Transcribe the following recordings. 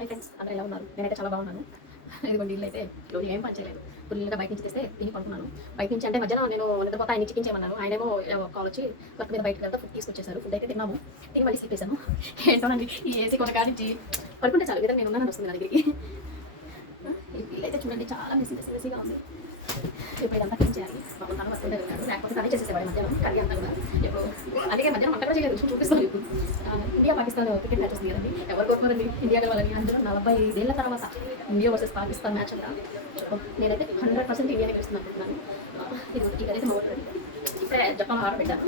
Hi friends, అందరూ ఎలా ఉన్నారు? నేనైతే చాలా బాగున్నాను. ఇదిగోండి ఇల్లు అయితే ఈరోజు ఏం పని చేయలేదు. ఫుల్గా బయట నుంచి తెస్తే తిని పడుకున్నాను. బయట నుంచి అంటే మధ్యాహ్నం నేను నిద్రపోతే ఆయన చికెన్ చేయమన్నాను. ఆయనేమో కాల్ వచ్చి వర్క్ మీద బయటకు వెళ్తే ఫుడ్ తీసుకొచ్చేసారు. ఫుడ్ అయితే తిన్నాము. తిని మళ్ళీ స్లీప్ వేసాను. ఏంటోనండి ఈ ఏసీ కొన కానించి పడుకుంటే చాలు విధంగా నేను ఉన్నానని వస్తుంది నా దగ్గరికి. ఈ ఇల్లు అయితే చూడండి చాలా మెస్సీగా ఉంది. ఇప్పుడు ఇదంతా క్లీన్ చేయాలి. పాపం తను వర్క్ ఉంటాడు, లేకపోతే తనే చేసేసేవాడు మధ్యాహ్నం కర్రీ అంతా కూడా. ఇప్పుడు అందుకే మధ్యాహ్నం వంట కూడా చేయలేదు, చూపిస్తాను ఇప్పుడు. ఇండియా పాకిస్తాన్ క్రికెట్ మ్యాచ్ వస్తుంది కదండి, ఎవరు కోరుకోరండి ఇండియా గెలవాలని. అందులో 45 ఏళ్ల తర్వాత ఇండియా వర్సెస్ పాకిస్తాన్ మ్యాచ్ కదా. నేనైతే 100% ఇండియానే గెలుస్తుంది అనుకుంటున్నాను. ఇది అయితే మా ఊరు ఇప్పుడే జపాన్ ఆర్డర్ పెట్టాను.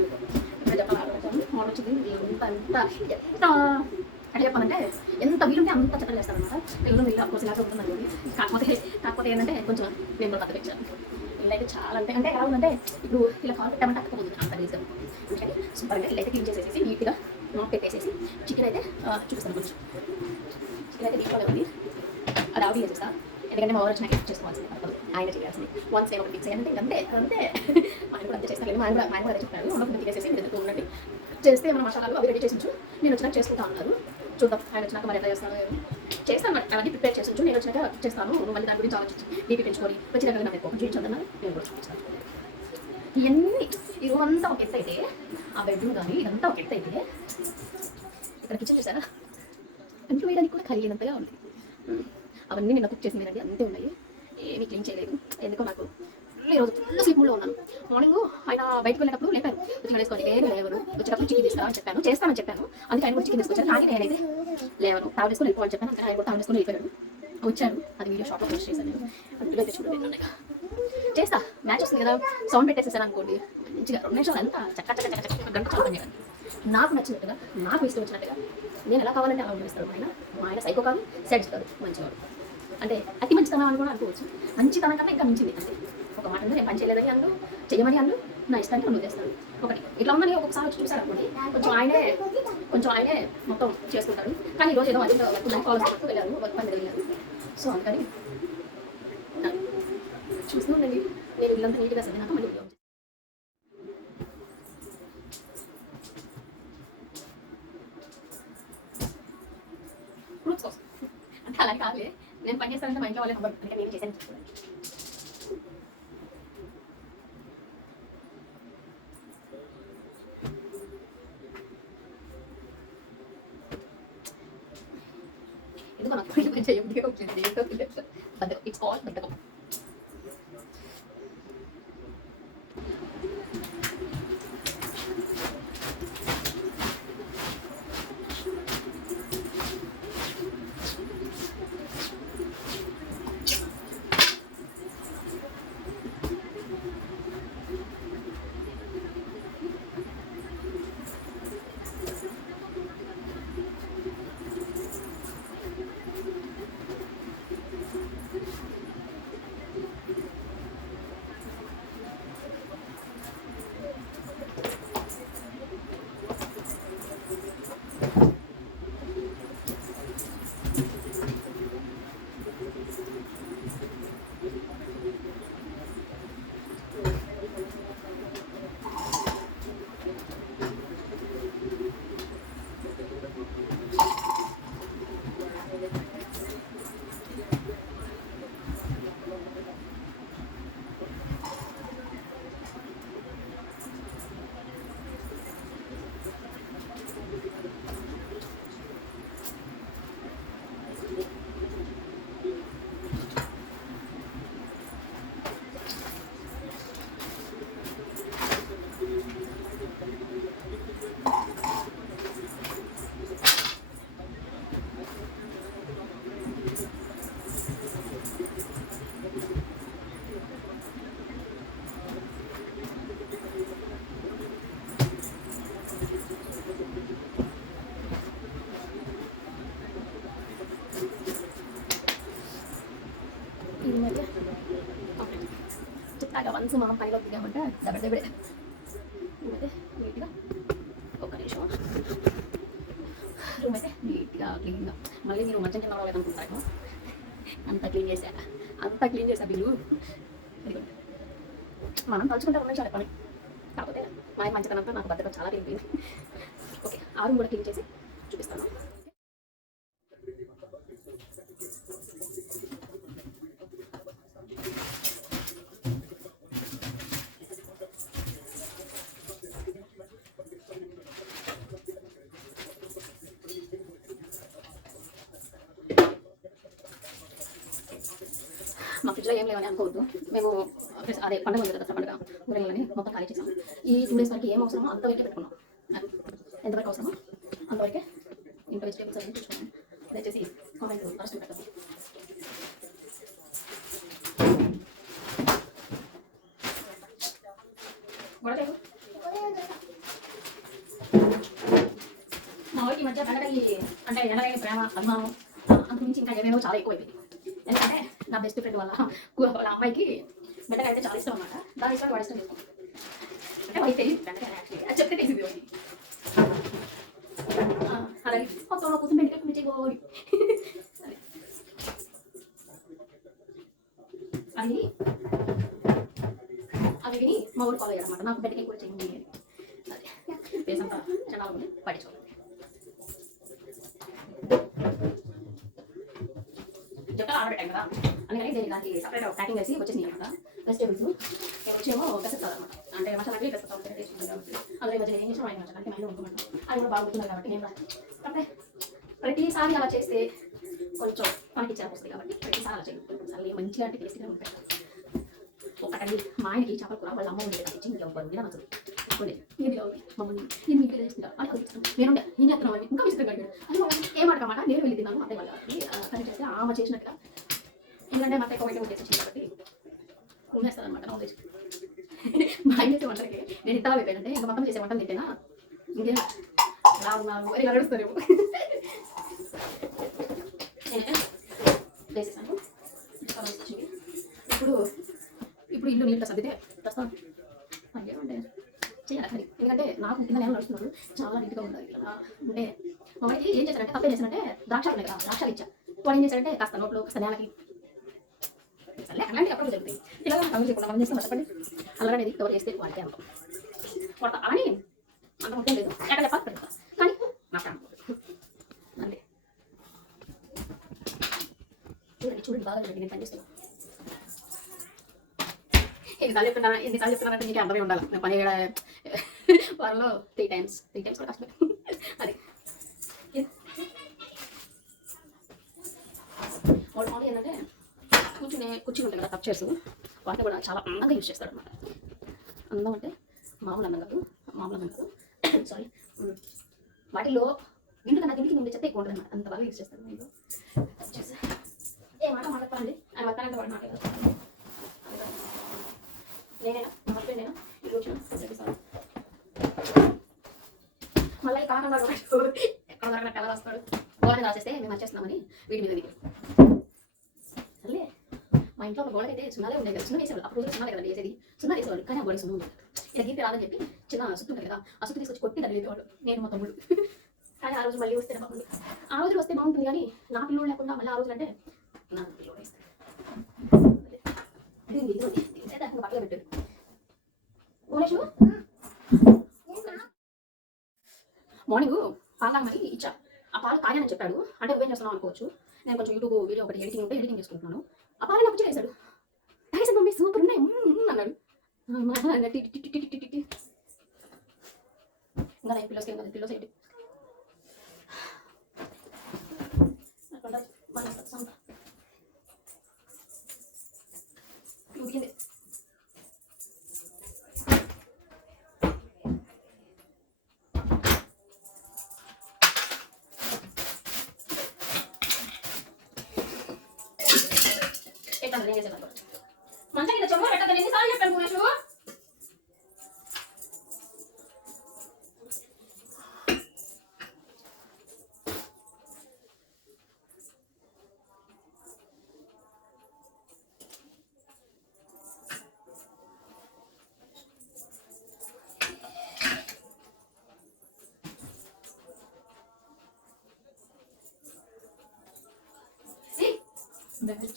ఆర్డర్ వచ్చింది. ఎంత అంటే చెప్పాలంటే ఎంత వీలుంటే అంత చక్కగా చేస్తారనమాట. ఎవరు ఇలా కోసం ఇలా ఉంటుందండి. కాకపోతే ఏంటంటే కొంచెం నేను కూడా పక్కన ఇచ్చాను. ఇల్లు అయితే చాలా అంటే ఎలా ఉందంటే ఇప్పుడు ఇలా కాల్ పెట్టామంటే అక్కకపోతుంది అంత రీజన్. అందుకని సూపర్గా ఇల్లు అయితే క్లీన్ చేసేసి నీట్గా నాట్ పెట్టేసేసి చికెన్ అయితే చూపిస్తాను. కొంచెం చికెన్ అయితే దీంట్లోనే ఉంది, అది ఆవిడ చేసేస్తాను. ఎందుకంటే మా ఊరు వచ్చినాక చేసుకోవాల్సింది తప్పదు, ఆయన చేయాల్సింది. వన్స్ నేను ఒకటి ఫిక్స్ అయ్యానంటే అంతే ఆయన కూడా అంతే చేస్తాను. ఆయన కూడా అదే చెప్పారు, ఉండకుండా తినేసేసి మీరు ఉండండి, చేస్తే మన మసాలాలు అవి రెడీ చేసించు, నేను వచ్చినాక చేసుకుంటా అన్నారు. చూద్దాం ఆయన వచ్చినాక మరి ఎలా చేస్తాను. చేస్తాను మరి అవన్నీ ప్రిపేర్ చేసించు, నేను వచ్చినాక చేస్తాను. నువ్వు మళ్ళీ దాని గురించి ఆలోచించి బీపీ పెంచుకొని వచ్చి దగ్గర నాకు ఎక్కువ చూపించొద్దన్నారు. నేను కూడా చూపిస్తాను. ఇవన్నీ ఈ రూమ్ అంతా ఒక ఎత్తు అయితే, ఆ బెడ్రూమ్ కానీ ఇదంతా ఒక ఎత్తు అయితే, ఇక్కడ కిచెన్ చూసారా అంట్లు వేయడానికి కూడా ఖాళీనంతగా ఉంది. అవన్నీ నిన్న కుక్ చేసింది అంతే ఉన్నాయి, ఏమీ క్లీన్ చేయలేదు. ఎందుకో నాకు ఈరోజు ఫుల్ స్లీప్ మూడ్లో ఉన్నాను. మార్నింగ్ ఆయన బయటకు వెళ్ళేటప్పుడు లేపారు, వచ్చి వేసుకోండి ఏమి లేవరు, వచ్చేటప్పుడు చికెన్ తీసుకురావని చెప్పాను, చేస్తానని చెప్పాను. అందుకే ఆయన కూడా చికెన్ తీసుకొచ్చారు. కానీ నేనైతే లేవను, తావు వేసుకొని వెళ్ళిపోవాలని చెప్పాను. అందుకని ఆయన కూడా తావు వేసుకొని వెళ్ళిపోయాడు. వచ్చాడు, అది వీడియో షాప్లో పోస్ట్ చేశాను. నేను అందులో అయితే చూడండి చేస్తా. మ్యాచ్ వస్తుంది కదా, సౌండ్ పెట్టేసేసాను అనుకోండి, మంచిగా 2 నిమిషాలు అంతా చక్క గంట చదువుతాను కదా. నాకు నచ్చినట్టుగా, నాకు ఇష్టం వచ్చినట్టుగా నేను ఎలా కావాలంటే అలా ఉండేస్తాడు ఆయన. ఆయన సైకో కాదు, సెట్స్ కాదు, మంచివాడు. అంటే అతి మంచితనం అని కూడా అనుకోవచ్చు. మంచితనం కన్నా ఇంకా మించింది. అంటే ఒక మాట అంటే నేను పని చేయలేదని అందు, చేయమని అందు, నా ఇష్టానికి నువ్వు చేస్తాను. ఒకటి ఇట్లా ఉందని ఒక్కొక్కసారి వచ్చి చూసారు అనుకోండి, కొంచెం ఆయనే మొత్తం చేసుకుంటాడు. కానీ ఈరోజు ఏదో అది కావాల్సిన వెళ్ళారు, వర్క్ పని వెళ్ళారు. సో అందుకని చూస్తూ ఉండండి. నేను ఇల్లంతా నీట్గా సర్దినాక మళ్ళీ ఫ్రూట్స్ కోసం అంటే అలా కాదులే, నేను పని చేస్తానంటే మా ఇంట్లో వాళ్ళే నవ్వరు, అంటే నేను చేశాను చెప్తున్నాను. ఎందుకో నాకు పని చేయబుద్ధిగా వచ్చింది. ఇట్స్ కాల్ బద్దకం. ఈ మధ్య చిట్టాగా వన్స్ మనం పనిలో దిగామంటే దెబ్బడే ఈ మధ్య నీట్గా ఒక నిమిషం రూమ్ అయితే నీట్గా క్లీన్గా. మళ్ళీ మీరు మంచం కింద లేదనుకుంటారు, అంత క్లీన్ చేసా బిల్లు. మనం తలుచుకుంటే ఉన్నాయి పని. కాకపోతే మా మంచితనంతో నాకు బద్దకం చాలా తిరిగిపోయింది. ఓకే, ఆ రూమ్ కూడా క్లీన్ చేసి చూపిస్తాను. మా ఫ్రిడ్జ్లో ఏం లేవని అనుకోవద్దు. మేము అదే పండుగ ఉంది కదా, పండుగ ఊరెళ్ళని మొత్తం ఖాళీ చేసాం. ఈ 2 days వరకు ఏం అవసరమో అంతవరకే పెట్టుకున్నాం. ఎంతవరకు అవసరమో అంతవరకే ఇంట్లో వెజిటేబుల్స్ అన్నీ తెచ్చుకున్నాం. దయచేసి కామెంట్ ఫస్ట్ పెట్టండి. గొడవలేదు మా వాడికి మధ్య పండగకి అంటే ఎనలేని ప్రేమ అభిమానం అంతకుమించి ఇంకా ఏమేమో చాలా ఎక్కువైపోయింది. ఎందుకంటే నా బెస్ట్ ఫ్రెండ్ వాళ్ళ అమ్మాయికి బెండకాయ అంటే చాలా ఇష్టం అన్నమాట. దాని ఇష్టం వాడి ఇష్టం చేసుకో అంటే వాడికి తెలియదు బెండకాయ యాక్చువల్లీ అది చెప్తే తెలిసింది వాడికి. అలాగే మొత్తం కూర్చొని బెండకాయ కూర్చోగోడి అది అవి విని మా ఊరు ఫాలో అయ్యారు అనమాట. నాకు బెండకాయ కూడా చేయండి అని. అదే పేసంతా జనాలు పట్టించుకోవాలి. చెప్తా ఆర్డర్ పెట్టాం కదా, అందుకని దానికి సపరేట్ ప్యాకింగ్ వేసి వచ్చేసినాయి అనమాట. వెజిటేబుల్స్ వచ్చేమో గసెత్తాలి అనమాట. అంటే మసాలాకి గసెత్తా ఉంటుంది టేస్ట్ ఉంటుంది కాబట్టి. అందులో మధ్య ఏం చేసాం ఆయన మసాలా అంటే మైండ్ ఉంటున్నాను. అది కూడా బాగా గుర్తున్నారు కాబట్టి నేను అంటే ప్రతిసారి అలా చేస్తే కొంచెం మనకి ఇచ్చారు వస్తుంది కాబట్టి ప్రతిసారి అలా చేయాలి. కొన్నిసార్లు మంచిగా అంటే టేస్ట్గా ఉంటాయి. ఒకటండి మా ఆయనకి చేపల కూర వాళ్ళ అమ్మ ఉండేది కాబట్టి ఇంకెవ్వరు మీద నచ్చదు. ఇది మమ్మల్ని నేను మీకు చేసుకుంటాను అని నేను ఏం చేస్తున్నాం అని ఇంకా విచిత్రంగా అడిగాడు. అది ఏమడకమాట నేను వెళ్ళి తిన్నాను అంటే వాళ్ళకి కానీ చేస్తే ఆమె చేసినట్టుగా. ఎందుకంటే మా ఎక్కువ వైపు చేసి కాబట్టి ఉండేస్తాను అనమాట నాన్ వెజ్. మా ఆయన చేసే వంటలకి నేను ఇంత అయిపోయానంటే ఇంకా మొత్తం చేసే వంటలు తింటేనా ఇంకేం రావున్నారు మరి నడుస్తారేమో. నేనే వేసేసాను. ఇప్పుడు ఇల్లు నీట్గా సర్దితే ప్రస్తుతం అంటే చేయాలి మరి. ఎందుకంటే నాకు కింద నేను నడుస్తున్నాడు చాలా నీట్గా ఉండాలి. ఇలా అంటే వాడికి ఏం చేశారంటే తప్పేం చేశారంటే ద్రాక్షాలు ఉన్నాయి కదా, ద్రాక్షాలు ఇచ్చా. వాడు ఏం చేశారంటే కాస్త నోట్లో కాస్త నేలకి సరే అలాంటి అప్పుడు జరుగుతాయి. ఇలా కమిటీ చెప్పకుండా మనం చేస్తే చెప్పండి అలా అనేది ఎవరు చేస్తే వాడితే అంటాం వాడతా అని అంత ముఖ్యం లేదు. ఎక్కడ చెప్పాలి పెడతా కానీ మాట్లాడు అంతే. చూడండి బాగా నేను పనిచేస్తున్నాను. ఎన్నిసార్లు చెప్తున్నానంటే నీకు అర్థమే ఉండాలి. నేను పని వారంలో 3 times కూడా కష్టమే. అది వాడు మామూలు ఏంటంటే కూర్చుని ఉంటాయి కదా టప్ చైర్స్, వాటిని కూడా చాలా అందంగా యూజ్ చేస్తాడు అనమాట. అందం అంటే మామూలు అందం కాదు సారీ. వాటిలో ఇంటికన్నా ఇంటికి ముందు చెత్త ఎక్కువ ఉంటుంది అనమాట. అంత బాగా యూజ్ చేస్తాడు. నేను ఏ మాట మాట్లాడతానండి ఆయన వస్తానంటే వాడు మాట్లాడతాను. నేనేనా నా హస్బెండ్ నేనా ఇది వచ్చిన ప్రతిసారి మళ్ళీ ఈ కాకుండా ఎక్కడ దొరకనట్టు ఎలా రాస్తాడు. గోడని రాసేస్తే మేము వచ్చేస్తున్నామని వీడి మీద దిగి సర్లే. మా ఇంట్లో ఒక గోడకైతే సున్నాలే ఉండేది కదా, సున్నా వేసేవాళ్ళు. అప్పుడు సున్నాలే కదండి వేసేది, సున్నా వేసేవాళ్ళు. కానీ ఆ గోడ సున్నా ఉండేది. ఇలా గీత రాదని చెప్పి చిన్న సుత్తు ఉంటుంది కదా, ఆ సుత్తు తీసుకొచ్చి కొట్టి దాన్ని వేసేవాళ్ళు నేను మా తమ్ముడు. కానీ ఆ రోజు మళ్ళీ వస్తే బాగుంది. ఆ రోజులు వస్తే బాగుంటుంది కానీ నా పిల్లలు లేకుండా మళ్ళీ ఆ రోజులు అంటే నా పిల్లలు వేస్తాను. బట్టలు పెట్టాడు భువనేష్. మార్నింగ్ పాలు తాగమని ఇచ్చా. ఆ పాలు తాగానని చెప్పాడు. అంటే నువ్వేం చేస్తున్నావు అనుకోవచ్చు. నేను కొంచెం యూట్యూబ్ వీడియో ఒకటి ఎడిటింగ్ చేసుకుంటున్నాను. ఆ పాలు నాకు చేశాడు. తాగేసాను మమ్మీ సూపర్ ఉన్నాయి అన్నాడు. ఇంకా నేను పిల్లోస్ ఏంటి ఉడికింది. మంచిగా కింద చెమ్మ పెట్టద్దని ఎన్నిసార్లు చెప్పాను భువనేష్.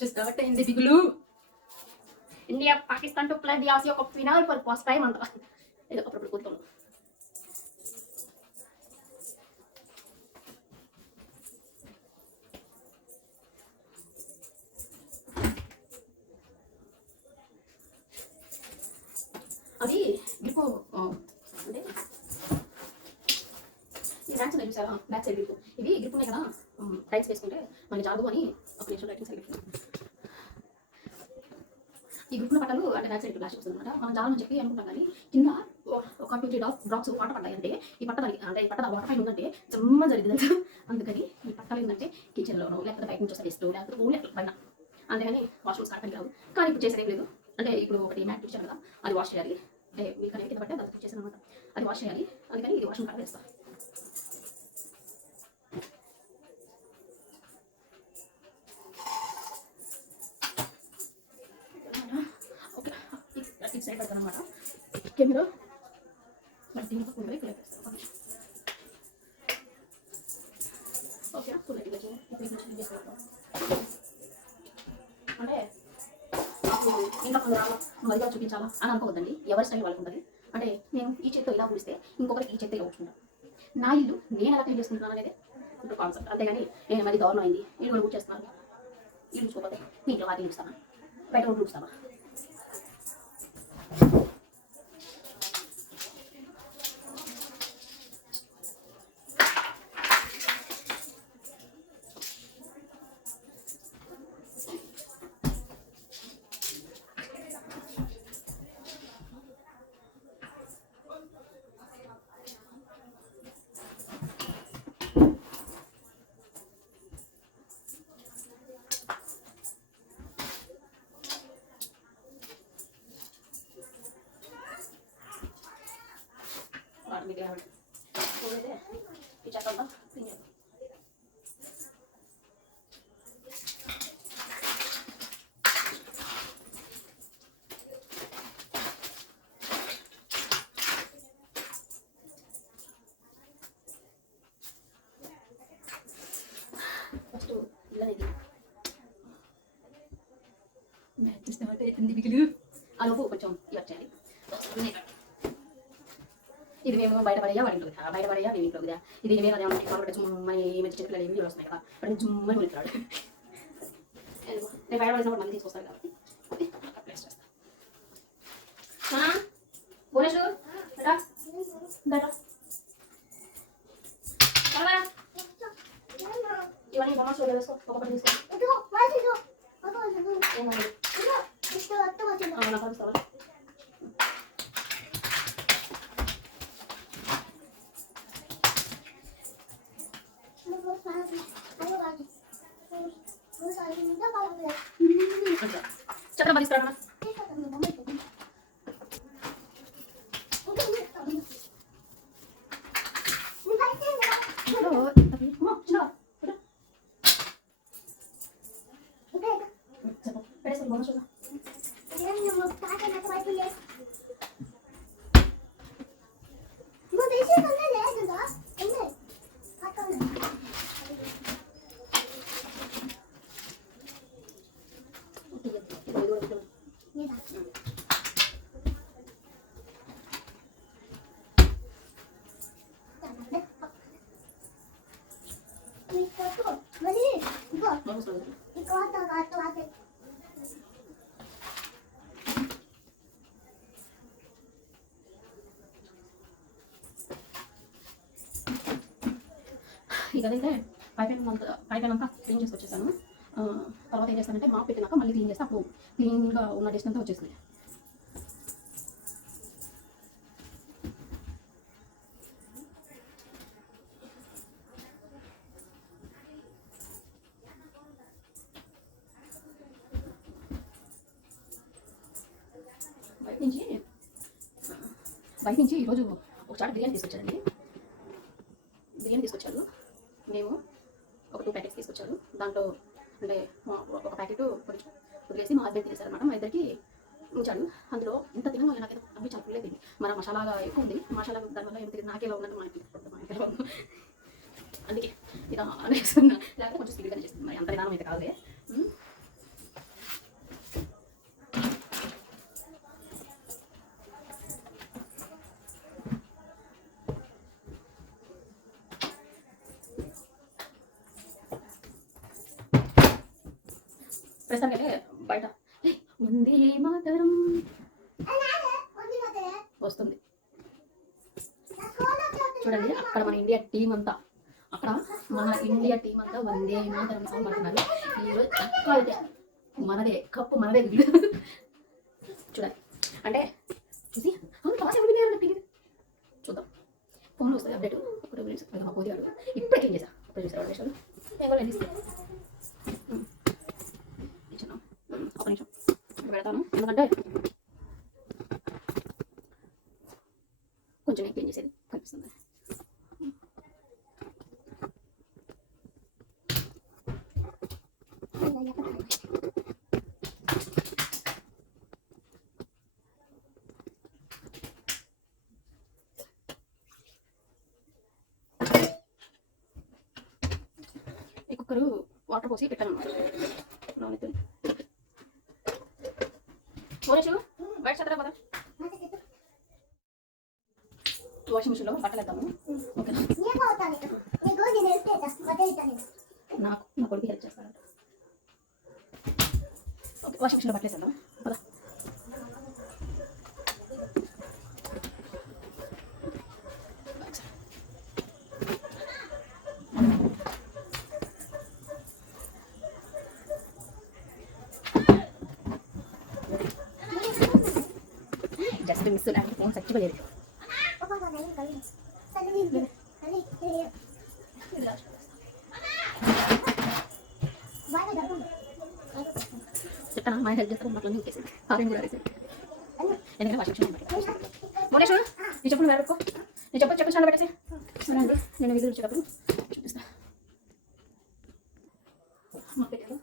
స్టార్ట్ అయింది దిగులు. India Pakistan to play the Asia cup phenol for first time అంట. ఏదో అప్పుడు కూర్చున్నాను. అంటే ఈ మ్యాక్స్ చూసారా, బ్యాక్ సైడ్ గ్రిప్ ఇవి గ్రిప్ ఉన్నాయి కదా, టైట్స్ వేసుకుంటే మనకి జాదు అని ఒక నిమిషం రైటింగ్ సైడ్ ఈ గ్రిప్ల పట్టాలు అంటే బ్యాక్ సైడ్ ప్లాస్టిక్ వస్తుంది అనమాట. మనం జాలని చెప్పి అనుకుంటాం కానీ కింద ఒక 2-3 డ్రాప్స్ వాటర్ పడ్డాయి అంటే ఈ పట్ట అంటే ఈ పట్ట వాటర్ పైన ఉందంటే జమ్మ జరిగింది. అందుకని ఈ పట్టాలు ఏంటంటే కిచెన్లోనో లేకపోతే బయట నుంచి వస్తే టెస్ట్ లేకపోతే ఊళ్ళో పైన అంతేగాని వాష్రూమ్స్ కాడపని కాదు. కానీ ఇప్పుడు చేసేది ఏం లేదు. అంటే ఇప్పుడు ఒకటి మ్యాట్ చూసాను కదా, అది వాష్ చేయాలి. అంటే మీకు అనేది కింద పట్టే అది చేసాను అనమాట, అది వాష్ చేయాలి. అందుకని ఇది వాష్రూమ్ కాడ వేస్తాను. ఓకే, ఇటు సైడ్ పెడతాను అనమాట. కెమెరా దీంట్లో కూలర్ ఇక్కడ వేస్తాను. ఓకే, కూలర్ ఇలా చేసుకోవాలి. అంటే ఇంట్లో కొందరు మరిగా చూపించాలా అని అనుకోవద్దండి. ఎవరి స్టైల్ వాళ్ళకు ఉంటుంది. అంటే నేను ఈ చేత్తో ఇలా ఊడిస్తే ఇంకొకరికి ఈ చేత్తో ఇలా ఊడ్చుకుంటాను. నా ఇల్లు నేను ఎలా క్లీన్ చేసుకుంటున్నాను అనేది ఇప్పుడు కాన్సెప్ట్. అంతేగాని నేను మరి దారుణం అయింది ఇల్లు కూడా ఊడ్చేస్తున్నాను, ఇల్లు ఊడ్చుకోకపోతే మీ ఇంట్లో వాటిని ఊడుస్తాను, బయట రోడ్లు ఊడుస్తాను. వాటి అయితే ఈ చెత్త తినేది. ఫస్ట్ ఇల్లనేది మ్యాచ్ చూస్తామంటే ఎన్ని మిగిలి ఆ లోపు కొంచెం ఇవ్వచ్చాలి. ఇది మేము బయట పడేయా వాడి ఇంట్లో బయట పడేయా మేము ఇంట్లో ఇది మేము అదే కాబట్టి జుమ్మని ఈ మధ్య చిన్న పిల్లలు వీడియోలు వస్తున్నాయి కదా, వాడిని జుమ్మని ఉలికాడు. నేను బయట పడేసినప్పుడు మళ్ళీ తీసుకొస్తాను కాబట్టి ప్లేస్ చేస్తాను. భువనేశ్వర్ ఇవన్నీ బొమ్మలు చూడ వేసుకో, ఒకటి తీసుకో. నాకు కలుస్తావా? చక్రం తీసుకురా. ఇదైతే పైపైన అంతా క్లీన్ చేసుకొచ్చేసాను. తర్వాత ఏం చేస్తానంటే మాప్ పెట్టినాక మళ్ళీ క్లీన్ చేస్తే అప్పుడు క్లీన్గా ఉన్న డస్ట్ అంతా వచ్చేస్తుంది. బయట నుంచి ఈరోజు ఒక చాట బిర్యానీ తీసుకొచ్చారండి. బిర్యానీ తీసుకొచ్చారు. మేము ఒక 2 ప్యాకెట్స్ తీసుకొచ్చారు. దాంట్లో అంటే ఒక ప్యాకెట్ వదిలేసి మా హస్బెండ్ తినేసారనమాట. మా ఇద్దరికి ఉంచాడు. అందులో ఇంత తినమో నాకైతే అవి చాలా ఫుల్ అయిపోయింది. మన మసాలాగా ఎక్కువ ఉంది. మసాలా దానివల్ల ఏం తెలియదు, నాకేలా ఉన్నట్టు మనకి అందుకే ఇలా అనేస్తున్నా. లేకపోతే కొంచెం స్పీడ్గానే చేస్తుంది. మరి అంత విధానం అయితే కాదులే. ప్రస్తుతానికైతే బయట వందే మాతరం వస్తుంది. చూడండి అక్కడ మన ఇండియా టీం అంతా వందే మాతరం సౌండ్ పడుతున్నారు. ఈరోజు చక్క అయితే మనదే కప్పు మనదే చూడాలి అంటే చూసి చూద్దాం. ఫోన్లో వస్తుంది అప్డేట్. ఒక 2 minutes మా పోతే వాడు ఇప్పుడే క్లీన్ చేసా. ఇప్పుడు చూసారు విషయాలు నేను కూడా ఇచ్చాను. ఒక నిమిషం పెడతాను ఎందుకంటే కొంచెం క్లీన్ చేసేది కనిపిస్తుంది. ఈ కుక్కరు వాటర్ పోసి పెట్టాను అన్నమాట. బయట చదరా కదా వాషింగ్ మిషన్లో బట్టలు వేద్దాము. నాకు నా కొడుకు హెల్ప్ చేస్తారంట. ఓకే వాషింగ్ మిషన్లో బట్టలు వేసేద్దాం కదా. జస్ట్ మిస్ లేకపోతే ఫోన్ చచ్చిపోయేది. చెప్తాను మా హెల్ప్ చేస్తారు బట్టలు వేసేది కారం కూడా వేసేది. ఎందుకంటే వాషింగ్ మిషన్ మోనేష్ నీ చెప్పులు వేరుకో. నీ చెప్పు స్టాండ్ పెట్టేసి అండి నేను వీధులు వచ్చేటప్పుడు చూపిస్తా. పెట్టారు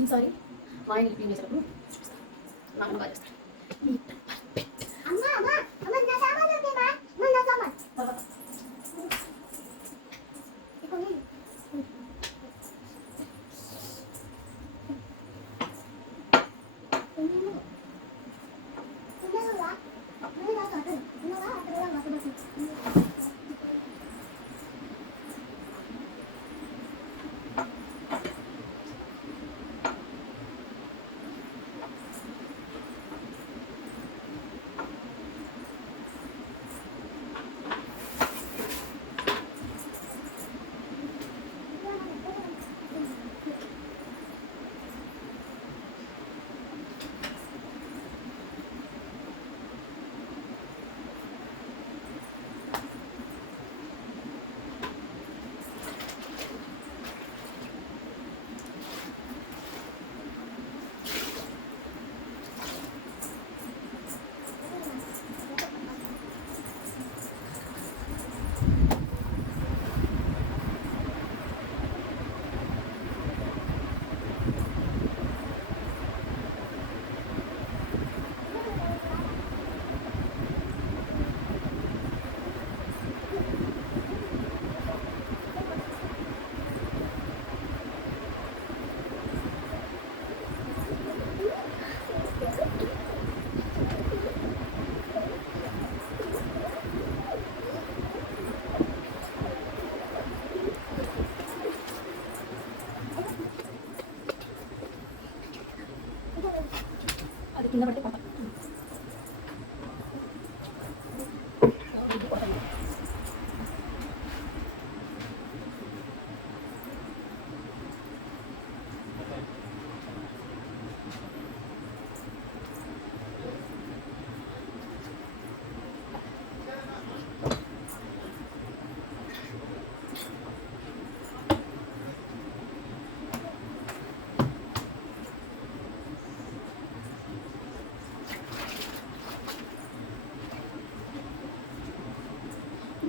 ఈసారి మా ఆయన క్లీన్ చేసేటప్పుడు నాన్న బాగా చేస్తాడు. అది కింద పట్టి పట్ట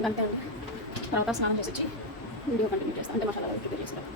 అంతే అండి. తర్వాత స్నానం చేసి వచ్చి వీడియో కంటిన్యూ చేస్తాను, అంటే మసాలా ప్రిపేర్ చేస్తాను.